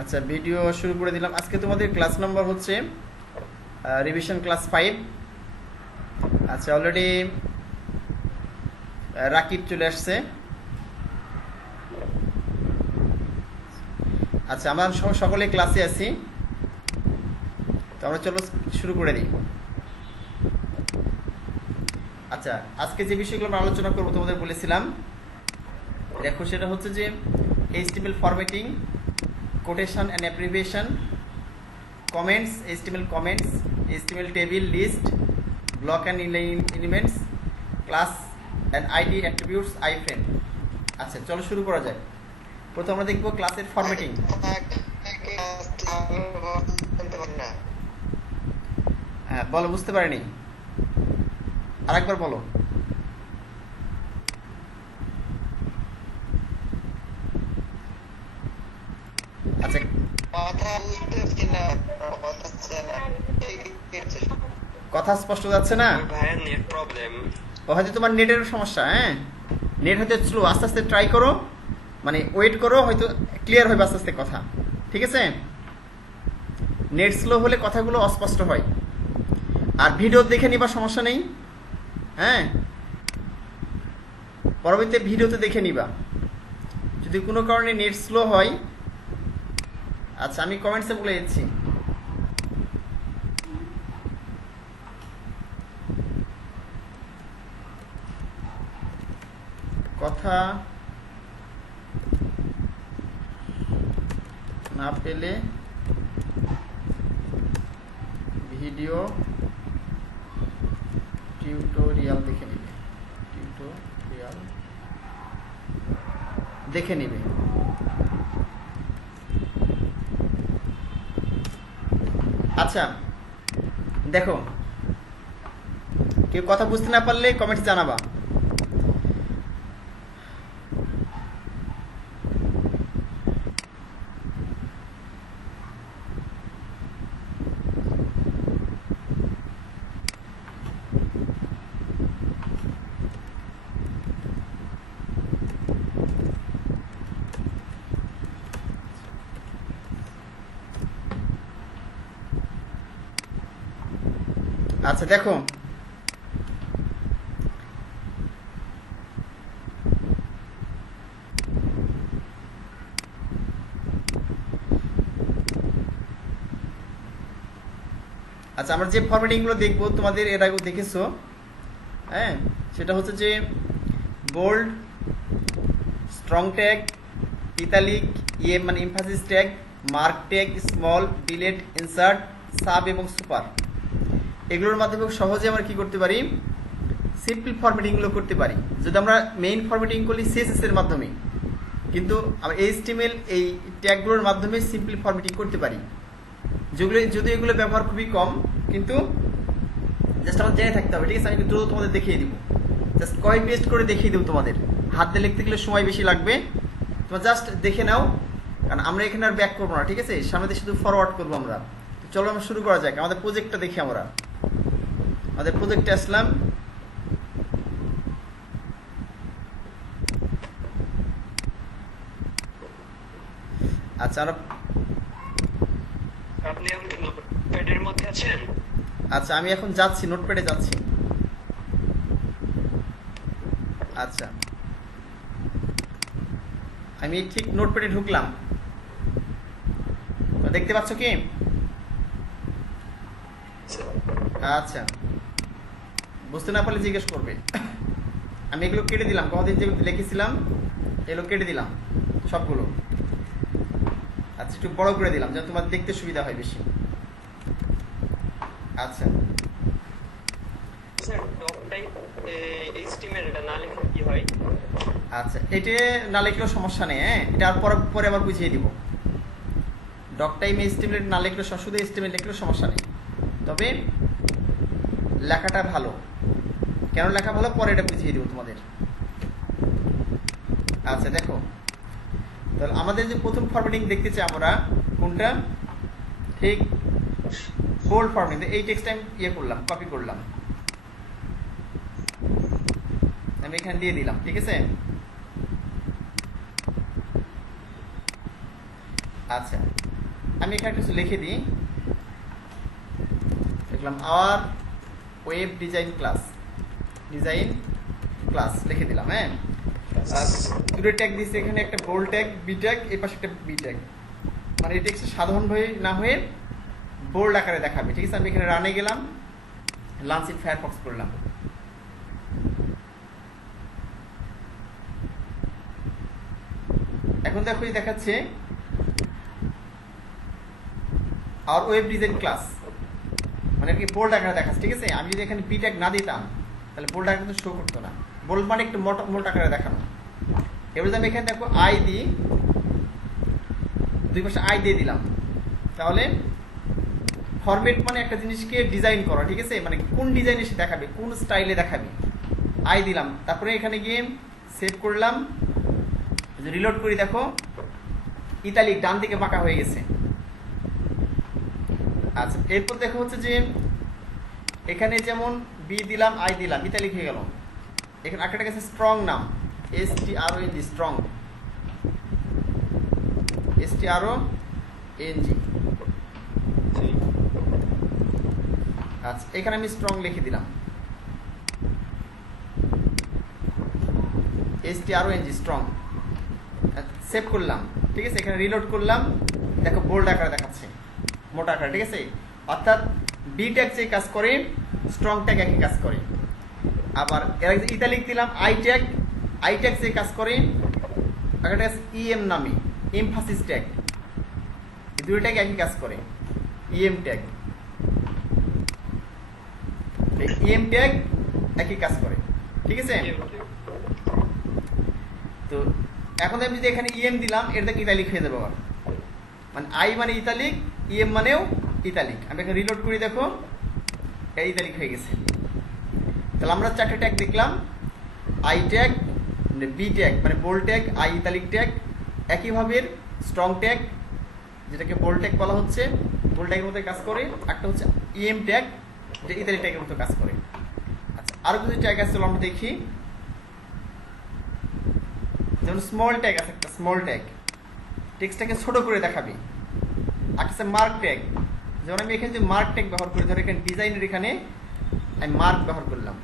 আচ্ছা, ভিডিও শুরু করে দিলাম। আজকে তোমাদের ক্লাস নাম্বার হচ্ছে রিভিশন ক্লাস 5। আচ্ছা, অলরেডি রাকিব চলে আসছে। আচ্ছা, আমরা সকলে ক্লাসে আছি, তো আমরা চলো শুরু করে দিই। আচ্ছা, আজকে যে বিষয়গুলো আমরা আলোচনা করবো তোমাদের বলেছিলাম, দেখো সেটা হচ্ছে যে HTML formatting, quotation and abbreviation, comments, HTML comments, HTML table list, block and elements, class and ID attributes, iframe. আচ্ছা, চলো শুরু করা যায়। প্রথমে আমরা দেখবো ক্লাসের ফরম্যাটিং। হ্যাঁ বলো, বুঝতে পারিনি, আরেকবার বলো। আচ্ছা, কথা স্পষ্ট যাচ্ছে না, ও হয়তো তোমার নেটের সমস্যা। হ্যাঁ, নেট হয়তো স্লো, আস্তে আস্তে ট্রাই করো, মানে ওয়েট করো, হয়তো ক্লিয়ার হবে আস্তে আস্তে কথা। ঠিক আছে, নেট স্লো হলে কথাগুলো অস্পষ্ট হয়। আর ভিডিও দেখে নিবা, সমস্যা নেই। হ্যাঁ, পরবর্তীতে ভিডিওতে দেখে নিবা যদি কোনো কারণে নেট স্লো হয়। আচ্ছা, আমি কমেন্টসে বলে দিচ্ছি। কথা না পেলে ভিডিও টিউটোরিয়াল দেখে নিবে, টিউটোরিয়াল দেখে নিবে। আচ্ছা, দেখো, কেউ কথা বুঝতে না পারলে কমেন্টস জানাবা। আচ্ছা, দেখো, আচ্ছা, আমরা যে ফরম্যাটিংগুলো দেখবো তোমাদের এর আগেও দেখেছো। হ্যাঁ, সেটা হচ্ছে যে বোল্ড, স্ট্রং ট্যাগ, ইতালিক, মানে emphasis tag, mark tag, small, delete, insert, sub এবং সুপার। এগুলোর মাধ্যমে খুব সহজে আমরা কি করতে পারি, সিম্পল ফরম্যাটিংগুলো করতে পারি। যদি আমরা মেইন ফরম্যাটিং করি CSS এর মাধ্যমে, কিন্তু আমরা HTML এই ট্যাগগুলোর মাধ্যমে সিম্পল ফরম্যাটিং করতে পারি, যেগুলো যদি এগুলো ব্যবহার খুবই কম, কিন্তু জাস্ট আমার জেনে থাকতে হবে। ঠিক আছে, আমি কিন্তু তোমাদের দেখিয়ে দিব, জাস্ট কপি পেস্ট করে দেখিয়ে দেবো তোমাদের। হাত দিয়ে লিখতে গেলে সময় বেশি লাগবে, তোমরা জাস্ট দেখে নাও, কারণ আমরা এখানে আর ব্যাক করবো না। ঠিক আছে, সামনে দিয়ে শুধু ফরওয়ার্ড করবো আমরা। চলো আমরা শুরু করা যাক। আমাদের প্রজেক্টটা দেখি, আমরা আমাদের প্রজেক্টে আসলাম। আচ্ছা, আপনি এখন নোটপ্যাডের মধ্যে আছেন? আচ্ছা, আমি এখন যাচ্ছি, নোটপ্যাডে যাচ্ছি। আচ্ছা, আমি ঠিক নোটপ্যাডে ঢুকলাম, দেখতে পাচ্ছ কি? আচ্ছা, বুঝতে না পারলে জিজ্ঞেস করবে। আমি এগুলো কেটে দিলাম, কতদিন যে লিখেছিলাম এগুলো কেটে দিলাম সবগুলো। আচ্ছা, একটু বড় করে দিলাম যেন তোমার দেখতে সুবিধা হয় বেশি। আচ্ছা, স্যার ডকটাই HTML এটা না লিখলে কি হয়? আচ্ছা, এটা না লিখলেও সমস্যা নেই। হ্যাঁ, এটা আর পরে আবার বুঝিয়ে দিব। ডক টাইম HTML না লিখলে, শুধু HTML লিখলেও সমস্যা নেই, তবে লেখাটা ভালো। কেন লেখা ভালো, পরে এটা বুঝিয়ে দিব তোমাদের। আচ্ছা, দেখো, তাহলে আমাদের যে প্রথম ফরম্যাটিং দেখতে চাই আমরা, কোনটা? ঠিক বোল্ড ফরম্যাটিং। এই টেক্সট আমি করলাম, কপি করলাম, আমি এখানে দিয়ে দিলাম। ঠিক আছে, আচ্ছা, আমি এখানে কিছু লিখে দিই। দেখলাম আওয়ার ওয়েব ডিজাইন ক্লাস লিখে দিলাম। হ্যাঁ, দুটো ট্যাগ দিয়েছি, এখানে একটা বোল্ড ট্যাগ বি ট্যাগ, এই পাশে একটা বি ট্যাগ, মানে এই টেক্সট সাধারণভাবে না হয়ে বোল্ড আকারে দেখাবে। ঠিক আছে, আমি এখানে রানে গেলাম, লঞ্চ ইন ফায়ারফক্স করলাম। এখন দেখো দেখাচ্ছে আর ওয়েব ডিজাইন ক্লাস, মানে কি বোল্ড আকারে দেখাচ্ছে। ঠিক আছে, আমি যদি এখানে বি ট্যাগ না দিতাম তাহলে বোল্ড আকারে কিন্তু শো করতো না। বোল্ড মানে একটু মোটা আকারে দেখানো। এবার যদি আমি এখানে দেখো আই দিই, দুই পাশে আই দিয়ে দিলাম, তাহলে ফরম্যাট মানে একটা জিনিসকে ডিজাইন করা। ঠিক আছে, মানে কোন ডিজাইনে সে দেখাবে, কোন স্টাইলে দেখাবে, আই দিলাম। তারপরে এখানে গিয়ে সেভ করলাম, রিলোড করি, দেখো ইতালিক ডান দিকে বাঁকা হয়ে গেছে। আচ্ছা, এরপর দেখো হচ্ছে যে এখানে যেমন বি দিলাম আই দিলাম, ইতালিক হয়ে গেল। এখানে আরেকটা গেছে স্ট্রং নাম, STRONG, স্ট্রং, STRONG। আচ্ছা, এখানে আমি স্ট্রং লিখে দিলাম, STRONG, স্ট্রং। সেভ করলাম। ঠিক আছে, এখানে রিলোড করলাম, দেখো বোল্ড আকারে দেখাচ্ছে, মোটা আকারে। ঠিক আছে, অর্থাৎ বি ট্যাগ যে কাজ করে স্ট্রং ট্যাগ একই কাজ করে। আবার এর ইতালিক দিলাম আই ট্যাগ যে কাজ করে, একটা EM নামে, এমফাসিস ট্যাগ, এই দুটো ট্যাগ একই কাজ করে, EM ট্যাগ, EM ট্যাগ একই কাজ করে। ঠিক আছে, তো এখন আমি যদি এখানে EM দিলাম, এটা দেখে ইতালিক হয়ে যাবে আবার, মানে আই মানে ইতালিক, EM মানেও ইতালিক। আমি এখানে রিলোড করি, দেখো এটা ইতালিক হয়ে গেছে। তাহলে আমরা চারটে ট্যাগ দেখলাম, আই ট্যাগ, বি ট্যাগ মানে bold tag, I italic tag, একইভাবে স্ট্রং ট্যাগ যেটাকে বোল্ড ট্যাগ বলা হচ্ছে, বোল্ড ট্যাগের মধ্যে কাজ করে। একটা হচ্ছে EM ট্যাগ, যে ইতালিক ট্যাগের মতো কাজ করে। আচ্ছা, আরো কিছু ট্যাগ আছে আমরা দেখি, যেমন স্মল ট্যাগ আছে, একটা স্মল ট্যাগ টেক্সটটাকে ছোট করে দেখাবে। একটা মার্ক ট্যাগ, যেমন আমি এখানে যে মার্ক ট্যাগ ব্যবহার করি, ধরো এখানে ডিজাইনের এখানে আমি মার্ক ব্যবহার করলাম,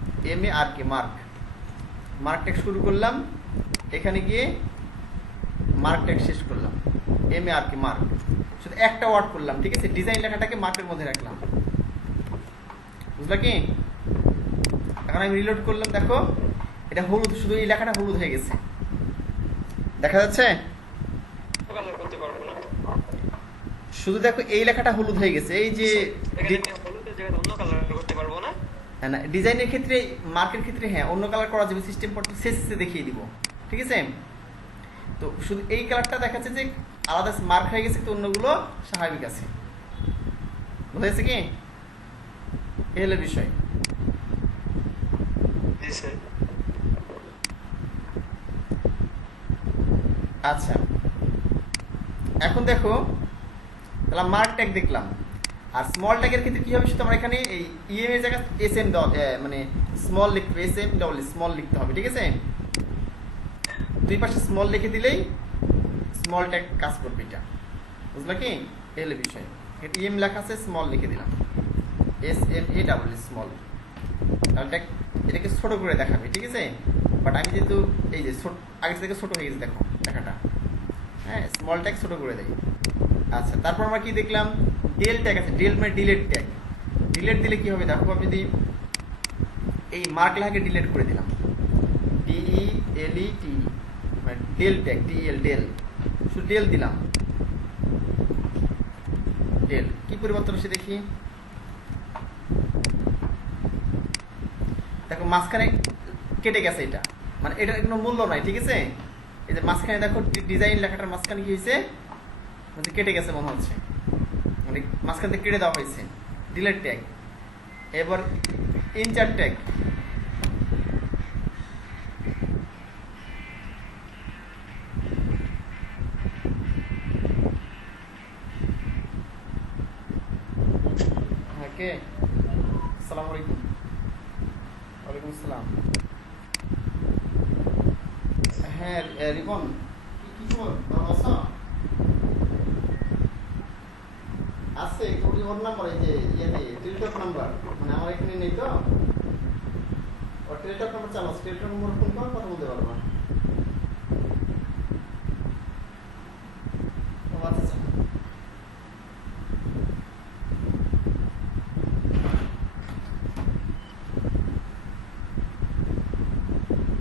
MARK, মার্ক ট্যাগ শুরু করলাম, এখানে গিয়ে মার্ক ট্যাগ শেষ করলাম, MARK, শুধু একটা ওয়ার্ড করলাম। ঠিক আছে, ডিজাইন লেখাটাকে মার্কের মধ্যে রাখলাম, বুঝলা কি? এখন আমি রিলোড করলাম, দেখো এটা হলুদ, শুধু এই লেখাটা হলুদ হয়ে গেছে, দেখা যাচ্ছে? শুধু দেখো এই লেখাটা হলুদ হয়ে গেছে, এই যে না ডিজাইনের ক্ষেত্রে, মার্কের ক্ষেত্রে হ্যাঁ অন্য কালার করা যাবে, সিস্টেম পড়তে শেষে দেখিয়ে দিব। ঠিক আছে, তো শুধু এই কালারটা দেখাচ্ছে যে আলাদা মার্ক হয়ে গেছে, তো অন্যগুলো স্বাভাবিক আছে। বুঝা গেছে কি? এই হলো বিষয়। আচ্ছা, এখন দেখো তাহলে মার্ক ট্যাগ দেখলাম, আর স্মল ট্যাগের ক্ষেত্রে কি হবে, সেটা আমরা এখানে এই EM এর জায়গায় SM মানে স্মল লিখতে হবে, SM স্মল লিখতে হবে। ঠিক আছে, দুই পাশে স্মল লিখে দিলেই স্মল ট্যাগ কাজ করবে, এটা বুঝলা কি? এই হলো বিষয়। EM লেখা আছে, স্মল লিখে দিলাম, SMA স্মল, তাহলে এটাকে ছোট করে দেখাবে। ঠিক আছে, বাট আমি যেহেতু এই যে আগে থেকে ছোট হয়ে গেছে, দেখো লেখাটা, হ্যাঁ স্মল ট্যাগ ছোট করে দেয়। আচ্ছা, তারপর আমরা কি দেখলাম, ডেল ট্যাগ আছে, ডেল মানে ডিলেট ট্যাগ। ডিলেট দিলে কি হবে, দেখো আমি যদি এই মার্ক লেখাকে ডিলেট করে দিলাম, DELET মানে ডেল ট্যাগ, ডেল, শুধু ডেল দিলাম, ডেল কি পরিবর্তন হচ্ছে দেখি, দেখো মাঝখানে কেটে গেছে, এটা মানে এটার কোনো মূল্য নাই। ঠিক আছে, এই যে মাঝখানে দেখো ডিজাইন লেখাটার মাঝখানে কি হয়েছে, মানে কেটে গেছে মনে হচ্ছে, মানে মাঝখান থেকে কেটে দেওয়া হয়েছে, ডিলেট ট্যাগ। এবার ইনচার্ট ট্যাগ, কে? আসসালামু আলাইকুম। ওয়ালাইকুম আসসালাম। হ্যাঁ রিপন, কি খবর, ভালো আছো? ওর নাম্বার এই যে ইয়েতে টেলিটক নাম্বার মানে আমার এখানে নেই তো ওর টেলিটক নাম্বার চালাও টেলিটক নাম্বার ফোন করে কথা বলতে পারবা ও আচ্ছা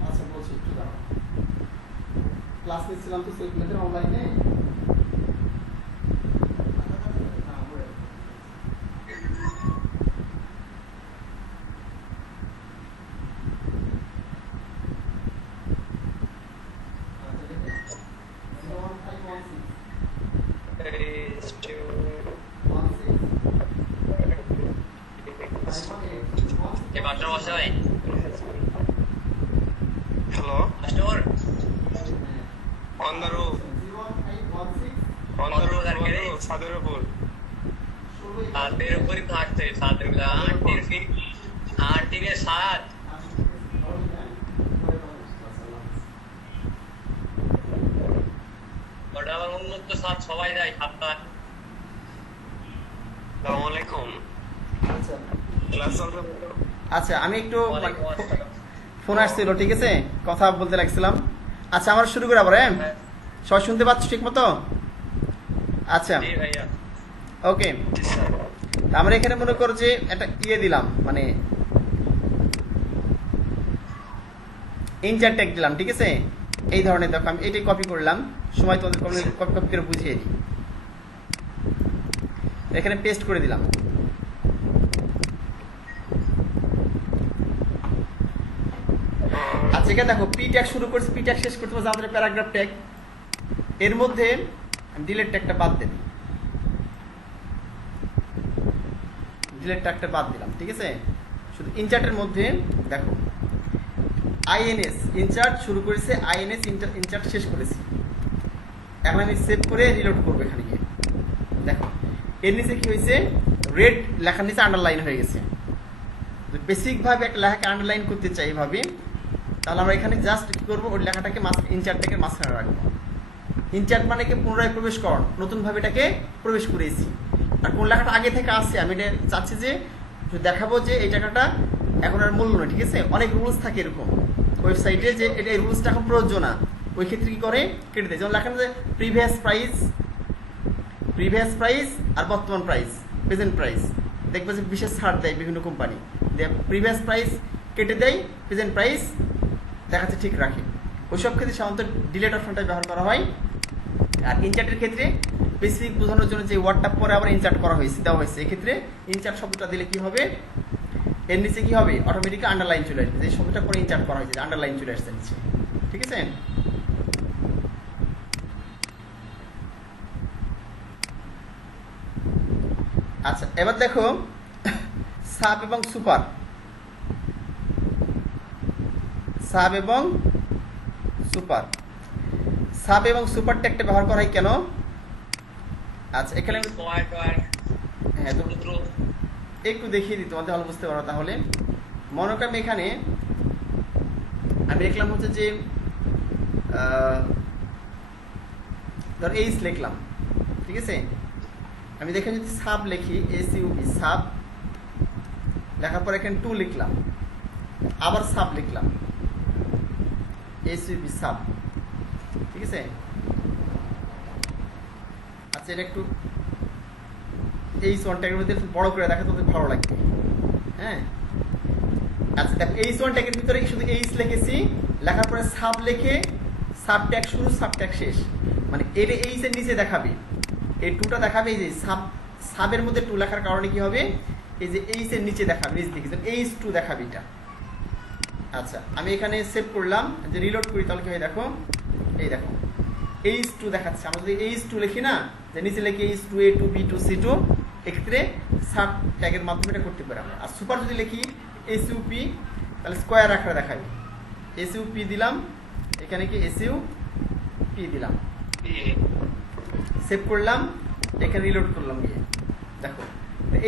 আচ্ছা বলছি একটু দাঁড়াও ক্লাস নিচ্ছিলাম তো সেলফ মেথড অনলাইনে মাস্টার মশাই hello master on the roof on the roof ছাদের উপর ছাদের উপরই থাকছে ছাদের আটটির সাত ওটা আবার উন্মুক্ত সাত সবাই যায় সাতটা আসসালামু আলাইকুম ক্লাস চলছে আচ্ছা আমি একটু ওয়ালাইকুম আসসালাম। ফোন আসছিল ঠিক আছে কথা বলতে লাগছিলাম আচ্ছা আমরা শুরু করে আবার হ্যাঁ সবাই শুনতে পাচ্ছ ঠিক মতো আচ্ছা জি ভাইয়া ওকে আমরা এখানে মনে করো যে একটা ইয়ে দিলাম মানে ইনচার ট্যাগ দিলাম ঠিক আছে এই ধরনের দেখো আমি এটাই কপি করলাম সময় তোমাদের কপি কপি করে বুঝিয়ে দিই এখানে পেস্ট করে দিলাম আচ্ছা এখানে দেখো পি ট্যাগ শুরু করছি পি ট্যাগ শেষ করতে হবে আমাদের প্যারাগ্রাফ ট্যাগ এর মধ্যে ডিলেট ট্যাগটা বাদ দেব ডিলেট ট্যাগটা বাদ দিলাম ঠিক আছে শুধু ইনচার্টের মধ্যে দেখো আইএনএস ইনচার্ট শুরু করেছে আইএনএস ইনচার্ট শেষ করেছি এখন আমি সেভ করে রিলোড করবো এখানে গিয়ে দেখো এর নিচে কি হয়েছে রেড লেখার নিচে আন্ডারলাইন হয়ে গেছে বেসিক ভাবে একটা লেখাকে আন্ডারলাইন করতে চাই এইভাবে তাহলে আমরা এখানে জাস্ট কি করবো ওই লেখাটাকে ইনচার্টটাকে মাঝখানে রাখবো ইনচার্ট মানে কি পুনরায় প্রবেশ কর নতুন ভাবে এটাকে প্রবেশ করেছি আর কোন লেখাটা আগে থেকে আসছে আমি এটা চাচ্ছি যে দেখাবো যে এই টাকাটা এখন আর মূল্য নয় ঠিক আছে অনেক রুলস থাকে এরকম ওয়েবসাইটে যে এটা এই রুলসটা এখন প্রযোজ্য না ওই ক্ষেত্রে কি করে কেটে দেয় যেমন লেখা যে প্রিভিয়াস প্রাইস আর বর্তমান প্রাইস প্রেজেন্ট প্রাইস দেখবে যে বিশেষ ছাড় দেয় বিভিন্ন কোম্পানি প্রিভিয়াস প্রাইস কেটে দেয় প্রেজেন্ট প্রাইস দেখাচ্ছে ঠিক রাখে ওইসব ক্ষেত্রে সাধারণত ডিলেট অপশনটা ব্যবহার করা হয় আর ইনচার্টের ক্ষেত্রে স্পেসিফিক বোঝানোর জন্য যে ওয়ার্ডটা পরে আবার ইনচার্ট করা হয়েছে দেওয়া হয়েছে এক্ষেত্রে ইনচার্ট শব্দটা দিলে কি হবে এর নিচে কি হবে অটোমেটিক আন্ডারলাইন চলে আসবে যে শব্দটা পরে ইনচার্ট করা হয়েছে আন্ডারলাইন চলে আসছে নিচে ঠিক আছে আচ্ছা এবার দেখো সাব এবং সুপার সাব এবং সুপার ট্যাগটা ব্যবহার করা হয় কেন আচ্ছা এখানে হ্যাঁ একটু দেখিয়ে দিই তোমাদের ভালো বুঝতে পারো তাহলে মনে করি এখানে আমি লিখলাম হচ্ছে যে ধর এইচ লিখলাম ঠিক আছে আমি দেখেন যদি সাব লিখি এসইউবি সাব লেখার পর এখানে 2 লিখলাম আবার সাব লিখলাম এসইউবি সাব ঠিক আছে আচ্ছা এটা একটু এইচ ওয়ান ট্যাগের মধ্যে বড় করে দেখা তোমাদের ভালো লাগবে হ্যাঁ আচ্ছা দেখো এইচ ওয়ান ট্যাগের ভিতরে শুধু এইচ লিখেছি লেখার পরে সাব লিখে সাব ট্যাগ শুরু সাব ট্যাগ শেষ মানে এটা এইচ এর নিচে দেখাবে এই 2টা দেখাবে এই যে সাবের মধ্যে 2 লেখার কারণে কি হবে এই যে এইচ এর নিচে দেখাবে নিচ দিকে এইচ 2 দেখাবে এটা আচ্ছা আমি এখানে সেভ করলাম যে রিলোড করি তাহলে কি হয় দেখো এই দেখো এইচ 2 দেখাচ্ছে আমরা যদি এইচ 2 লিখি না যে নিচে লিখি এইচ 2 A 2 B 2 C 2 এক্ষেত্রে সাব ট্যাগের মাধ্যমে এটা করতে পারি আমরা আর সুপার যদি লিখি SUP তাহলে স্কয়ার আকারে দেখাবে SUP দিলাম এখানে কি SUP দিলাম সেভ করলাম এখানে রিলোড করলাম গিয়ে দেখো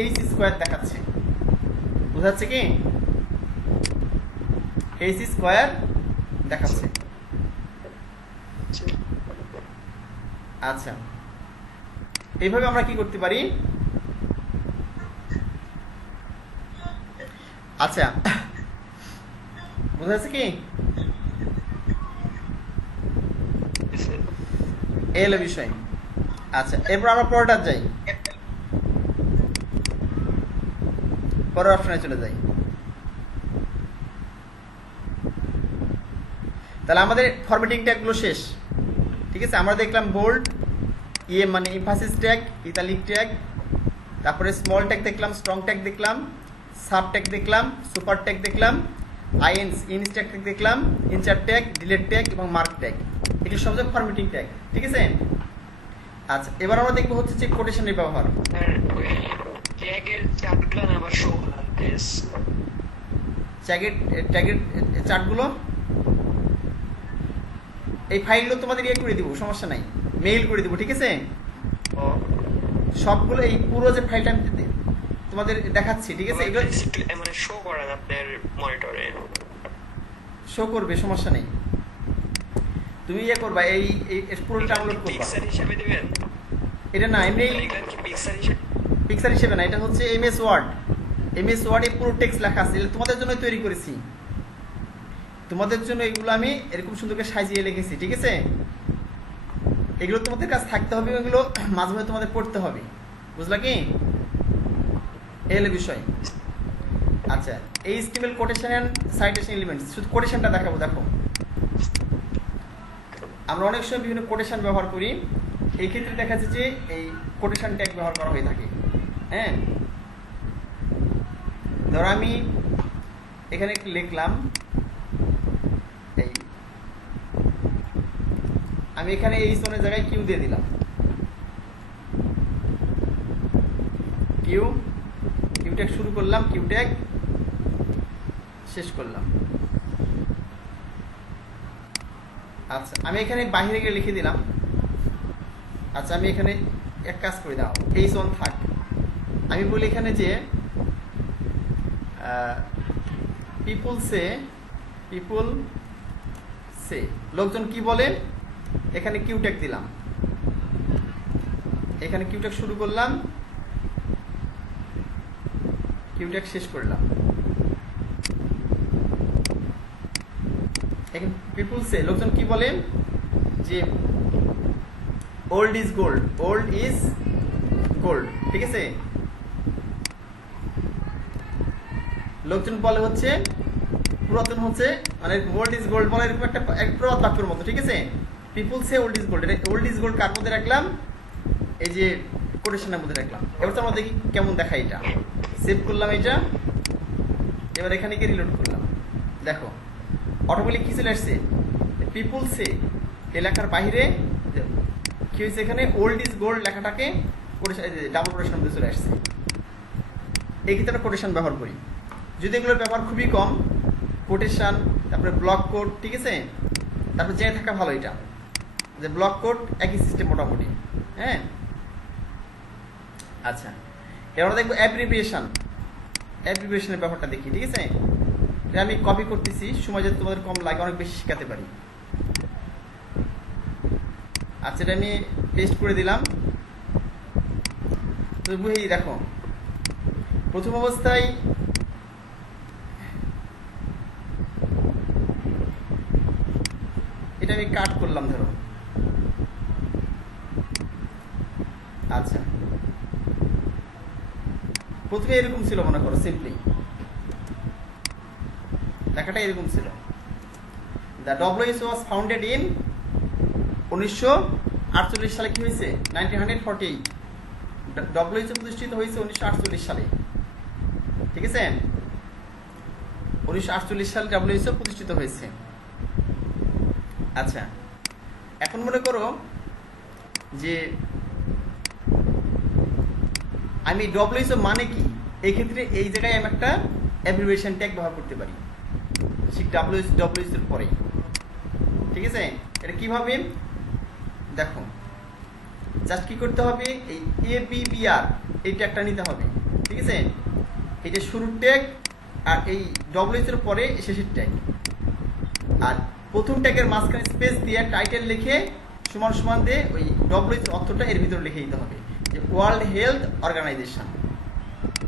এইচ স্কয়ার দেখাচ্ছে বুঝাচ্ছে কি এইচ স্কয়ার দেখাচ্ছে আচ্ছা এইভাবে আমরা কি করতে পারি আচ্ছা, বুঝা যাচ্ছে কি? এই হলো বিষয়। আচ্ছা, এরপর আমরা পরেরটা যাই, পরের অপশনে চলে যাই। তাহলে আমাদের ফরম্যাটিং ট্যাগগুলো শেষ। ঠিক আছে, আমরা দেখলাম বোল্ড, মানে এমফাসিস ট্যাগ, ইতালিক ট্যাগ, তারপরে স্মল ট্যাগ দেখলাম, স্ট্রং ট্যাগ দেখলাম, সাব ট্যাগ দেখলাম, সুপার ট্যাগ দেখলাম, ইনস ট্যাগ দেখলাম, ইনসার্ট ট্যাগ, ডিলেট ট্যাগ এবং মার্ক ট্যাগ। এগুলো সব ফরম্যাটিং ট্যাগ। ঠিক আছে। আচ্ছা, এবার আমরা দেখবো হচ্ছে যে কোটেশনের ব্যবহার। ট্যাগের চার্টগুলো না আবার শো করলাম প্লিজ। ট্যাগের চার্টগুলো এই ফাইলগুলো তোমাদের ইয়ে করে দিব, সমস্যা নাই, মেইল করে দিব। ঠিক আছে, সবগুলো এই পুরো যে ফাইলটা আমি তোমাদের দেখাচ্ছি। ঠিক আছে, এগুলো মানে শো করেন আপনার মনিটরে, শো করবে, সমস্যা নেই। তুমি ইয়ে করবা, এই পুরো ডাউনলোড করবা। পিকচার হিসেবে দিবেন এটা না এমনি এগুলো কি পিকচার হিসেবে? পিকচার হিসেবে না, এটা হচ্ছে এমএস ওয়ার্ড। এমএস ওয়ার্ডে পুরো টেক্সট লেখা আছে, এটা তোমাদের জন্য তৈরি করেছি। তোমাদের জন্য এগুলো আমি এরকম সুন্দর করে সাজিয়ে লিখেছি। ঠিক আছে, এগুলো তোমাদের কাছে থাকতে হবে, এগুলো মাঝে মাঝে তোমাদের পড়তে হবে। বুঝলা কি? এই হলো বিষয়। আচ্ছা, এই HTML quotation and citation elements, শুধু কোটেশনটা দেখাবো। দেখো, আমরা অনেক সময় বিভিন্ন কোটেশন ব্যবহার করি। এই ক্ষেত্রে দেখা যাচ্ছে যে এই কোটেশন ট্যাগ ব্যবহার করা হয়ে থাকে। হ্যাঁ, ধরো আমি এখানে লিখলাম, আমি এখানে এই জোনের জায়গায় কিউ দিয়ে দিলাম, কিউ ট্যাগ শুরু করলাম, কিউ ট্যাগ শেষ করলাম। আচ্ছা, আমি এখানে বাইরে গিয়ে লিখে দিলাম। আচ্ছা, আমি এখানে এক কাজ করে দাও, এই জোন থাক। আমি বলি এখানে যে পিপুল সে লোকজন কি বলে, এখানে কিউ ট্যাগ দিলাম, এখানে কিউ ট্যাগ শুরু করলাম, কিউ ট্যাগ শেষ করলাম। এখানে পিপুল সে লোকজন কি বলে যে old is gold, old is gold. ঠিক আছে, লোকজন বলে হচ্ছে পুরাতন হচ্ছে, মানে ওল্ড ইজ গোল্ড বলে এরকম একটা প্রবাদ বাক্যের মতো। ঠিক আছে, পিপুল সে old is gold, old is gold কার মধ্যে রাখলাম, এই যে কোটেশনের মধ্যে রাখলাম। এবার তো আমরা দেখি কেমন দেখায়। এটা সেভ করলাম, এটা এবার এখানে গিয়ে রিলোড করলাম। দেখো অটোমেটিক কি চলে আসছে, পিপুল সে এলাকার বাইরে কি হয়েছে, এখানে ওল্ড ইজ গোল্ড লেখাটাকে ডাবল কোটেশন মধ্যে চলে আসছে। এই ক্ষেত্রে আমরা কোটেশন ব্যবহার করি। যদি এগুলোর ব্যবহার খুবই কম, কোটেশন, তারপরে ব্লক কোড। ঠিক আছে, তারপরে জেনে থাকা ভালো এটা যে ব্লক কোড একই সিস্টেম মোটামুটি। হ্যাঁ, আচ্ছা, এবার দেখবো অ্যাব্রিভিয়েশনের ব্যাপারটা দেখি। ঠিক আছে, এটা আমি কপি করতেছি, সময় যাতে তোমাদের কম লাগে, অনেক বেশি শেখাতে পারি। আচ্ছা, এটা আমি পেস্ট করে দিলাম। তো বুঝেই দেখো, প্রথম অবস্থায় এটা আমি কাট করলাম, ধরো। আচ্ছা, প্রথমে এরকম ছিল, মনে করো সিম্পলি লেখাটা এরকম ছিল। The WHO was founded in 1948 সালে। কি হয়েছে? 1948 ডব্লিউএইচও প্রতিষ্ঠিত হয়েছে 1948 সালে। ঠিক আছে, 1948 সালে ডব্লিউএইচও প্রতিষ্ঠিত হয়েছে। আচ্ছা, এখন মনে করো যে আমি ডব্লিউএইচও মানে কি, এই ক্ষেত্রে এই জায়গায় আমি একটা অ্যাব্রিভিয়েশন ট্যাগ ব্যবহার করতে পারি ঠিক ডব্লিউএইচও এর পরে। ঠিক আছে, এটা কিভাবে দেখো, জাস্ট কি করতে হবে, এই ABBR এই ট্যাগটা নিতে হবে। ঠিক আছে, এটা শুরুর ট্যাগ, আর এই ডব্লিউএইচও এর পরে শেষের ট্যাগ, আর প্রথম ট্যাগের মাঝখানে স্পেস দিয়ে টাইটেল লিখে সমান সমান দিয়ে ওই ডব্লিউএইচও অর্থটা এর ভিতরে লিখে দিতে হবে, যে ওয়ার্ল্ড হেলথ অর্গানাইজেশন।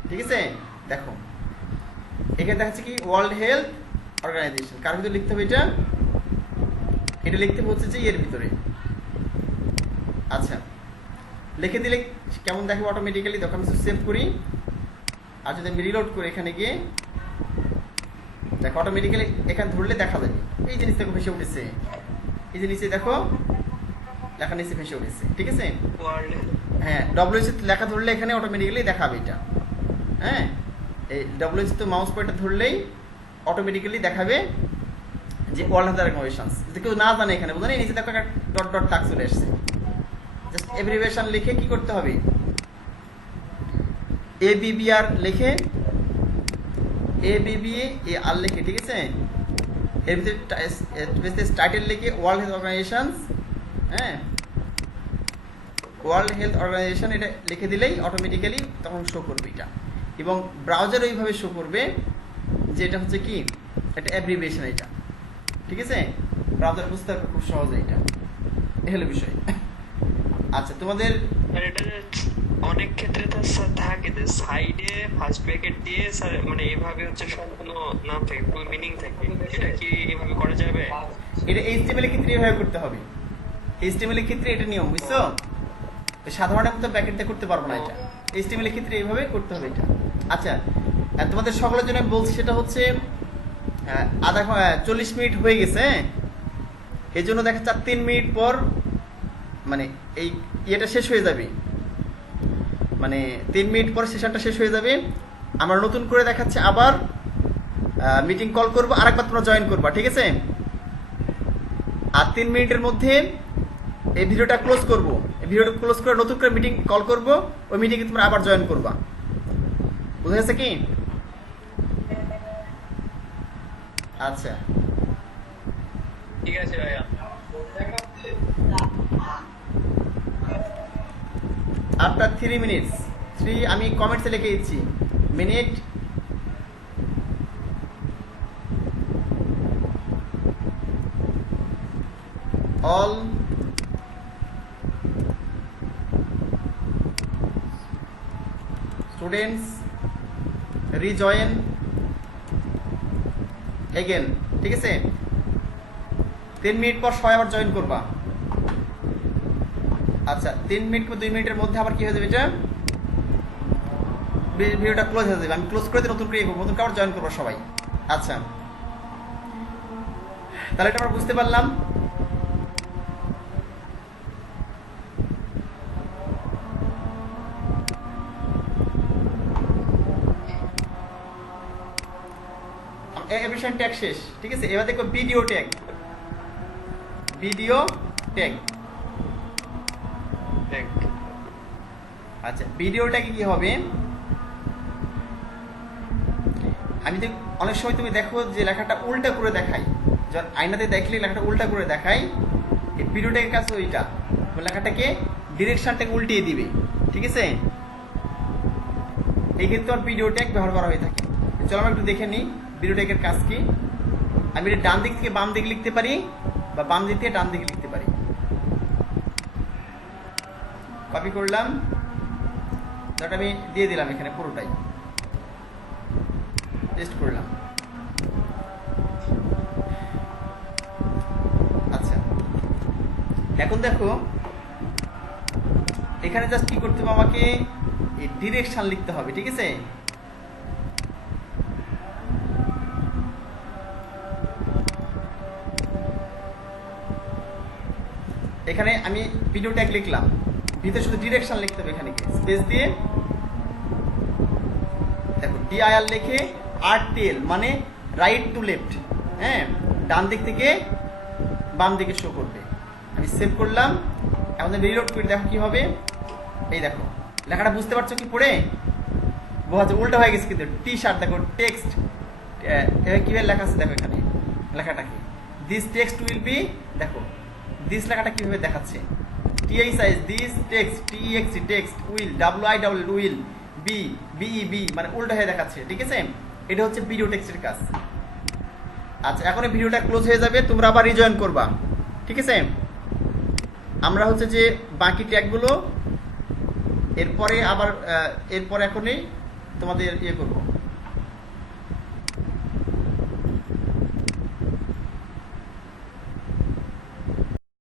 ঠিক আছে, দেখো এখানে দেখাচ্ছে কি ওয়ার্ল্ড হেলথ অর্গানাইজেশন, কার ভিতরে লিখতে হবে এটা? এটা লিখতে হবে হচ্ছে যে এর ভিতরে। আচ্ছা, লিখে দিলে কেমন দেখাবে অটোমেটিক্যালি? তখন আমি সেভ করি, আর যদি আমি রিলোড করি এখানে গিয়ে দেখো অটোমেটিক্যালি এখানে ধরলে দেখা যাবে এই জিনিস দেখো ভেসে উঠেছে, এই যে নিচে দেখো লেখা নিচে ভেসে উঠেছে, ঠিক আছে? ওয়ার্ল্ড হ্যাঁ, ডব্লিউএইচ লেখা ধরলে এখানে অটোমেটিক্যালি দেখাবে এটা। হ্যাঁ, এই ডব্লিউএইচ তো মাউস পয়েন্টার ধরলেই অটোমেটিক্যালি দেখাবে যে ওয়ার্ল্ড হেলথ অর্গানাইজেশনস। যদি কেউ না জানে এখানে বুঝলেন, নিচে দেখো একটা ডট ডট টাক চলে এসছে। জাস্ট এভরিভেশন লিখে কি করতে হবে? ABBR লিখে ABBAR লিখে, ঠিক আছে? এর ভিতরে টাইটেল লিখে ওয়ার্ল্ড হেলথ অর্গানাইজেশনস, হ্যাঁ ওয়ার্ল্ড হেলথ অর্গানাইজেশন এটা লিখে দিলেই অটোমেটিক্যালি তখন শো করবে এটা। এবং ব্রাউজার ওইভাবে শো করবে যে এটা হচ্ছে কি এটা অ্যাব্রিভিয়েশন এটা, ঠিক আছে? ব্রাউজার বুঝতে পারবে খুব সহজে এটা, এই হলো বিষয়। আচ্ছা, তোমাদের আর এটা অনেক ক্ষেত্রে তো স্যার থাকে যে সাইডে ফার্স্ট ব্র্যাকেট দিয়ে স্যার মানে এভাবে হচ্ছে সম্পূর্ণ নাম থাকে, ফুল মিনিং থাকে, এটা কি এভাবে করা যাবে? এটা HTML এর ক্ষেত্রে এভাবে করতে হবে। HTML এর ক্ষেত্রে এটা নিয়ম, বুঝছো? সাধারণের মতো ব্র্যাকেট দিয়ে করতে পারবো না এটা, HTML এর ক্ষেত্রে এইভাবে করতে হবে এটা। আচ্ছা, তোমাদের সকলের জন্য আমি বলছি সেটা হচ্ছে 40 মিনিট হয়ে গেছে, এই জন্য দেখা যাচ্ছে 3 মিনিট পর মানে এই ইয়েটা শেষ হয়ে যাবে, মানে 3 মিনিট পর সেশনটা শেষ হয়ে যাবে। আমরা নতুন করে দেখাচ্ছে আবার মিটিং কল করবো, আরেকবার তোমরা জয়েন করবা, ঠিক আছে? আর 3 মিনিটের মধ্যে এই ভিডিওটা ক্লোজ করব, এই ভিডিওটা ক্লোজ করে নতুন করে মিটিং কল করব, ওই মিটিংয়ে তোমরা আবার জয়েন করবা। বুঝা গেছে কি? আচ্ছা, ঠিক আছে ভাইয়া। আফটার 3 মিনিটস 3 আমি কমেন্টসে লিখে দিচ্ছি minute all students rejoin again, ঠিক আছে? 3 মিনিট পর সবাই আবার জয়েন করবা। আচ্ছা, 3 মিনিট 2 মিনিটের মধ্যে আবার কি হয়ে যাবে এটা? ভিডিওটা ক্লোজ হয়ে যাবে। আমি ক্লোজ করে দিয়ে নতুন করে নতুন আবার জয়েন করবো সবাই। আচ্ছা, তাহলে এটা আমরা বুঝতে পারলাম। এভিশন ট্যাগ শেষ, ঠিক আছে? এবার দেখো ভিডিও ট্যাগ, ভিডিও ট্যাগ। আচ্ছা, ভিডিওটা কি হবে? আমি তো অনেক সময় তুমি দেখো যে লেখাটা উল্টা করে দেখাই, যখন আয়নাতে দেখলে লেখাটা উল্টা করে দেখাই, এই ভিডিওটার কাছে ওইটা লেখাটাকে ডিরেকশনটাকে উল্টিয়ে দিবে, ঠিক আছে? এই ক্ষেত্রে আমার ভিডিও ট্যাগ ব্যবহার করা হয়ে থাকে। চলো আমরা একটু দেখে নিই ভিডিও ট্যাগের কাজ কি। আমি এটা ডান দিক থেকে বাম দিকে লিখতে পারি বা বাম দিক থেকে ডান দিকে লিখতে পারি। কপি করলাম, ওটা আমি দিয়ে দিলাম এখানে পুরোটাই, পেস্ট করলাম। আচ্ছা, এখন দেখো এখানে জাস্ট কি করতে হবে, আমাকে এই ডিরেকশন লিখতে হবে, ঠিক আছে? এখানে আমি ভিডিও ট্যাগ লিখলাম, ভিতরে শুধু ডিরেকশন লিখতে হবে, এখানে স্পেস দিয়ে দেখো DIR লিখে RTL মানে রাইট টু লেফট, হ্যাঁ ডান দিক থেকে বাম দিকে শো করবে। আমি সেভ করলাম, এখন রিলোড করে দেখো কি হবে। এই দেখো লেখাটা বুঝতে পারছো কি পড়ে? বোঝা উল্টা হয়ে গেছে, কিন্তু T-শার্ট দেখো টেক্সট কিভাবে লেখা আছে দেখো, এখানে লেখাটা কি দিস টেক্সট উইল বি, দেখো দিস লেখাটা কিভাবে দেখাচ্ছে, THIS this text TEXT text will WILL will BEB মানে উল্টা হয়ে দেখাচ্ছে, ঠিক আছে? এটা হচ্ছে ভিডিও টেক্সটের কাজ। আচ্ছা, এখন এই ভিডিওটা ক্লোজ হয়ে যাবে, তোমরা আবার রিজয়েন করবা, ঠিক আছে? আমরা হচ্ছে যে বাকি ট্যাগগুলো এরপরে আবার এরপরে এখনই তোমাদের ইয়ে করবো।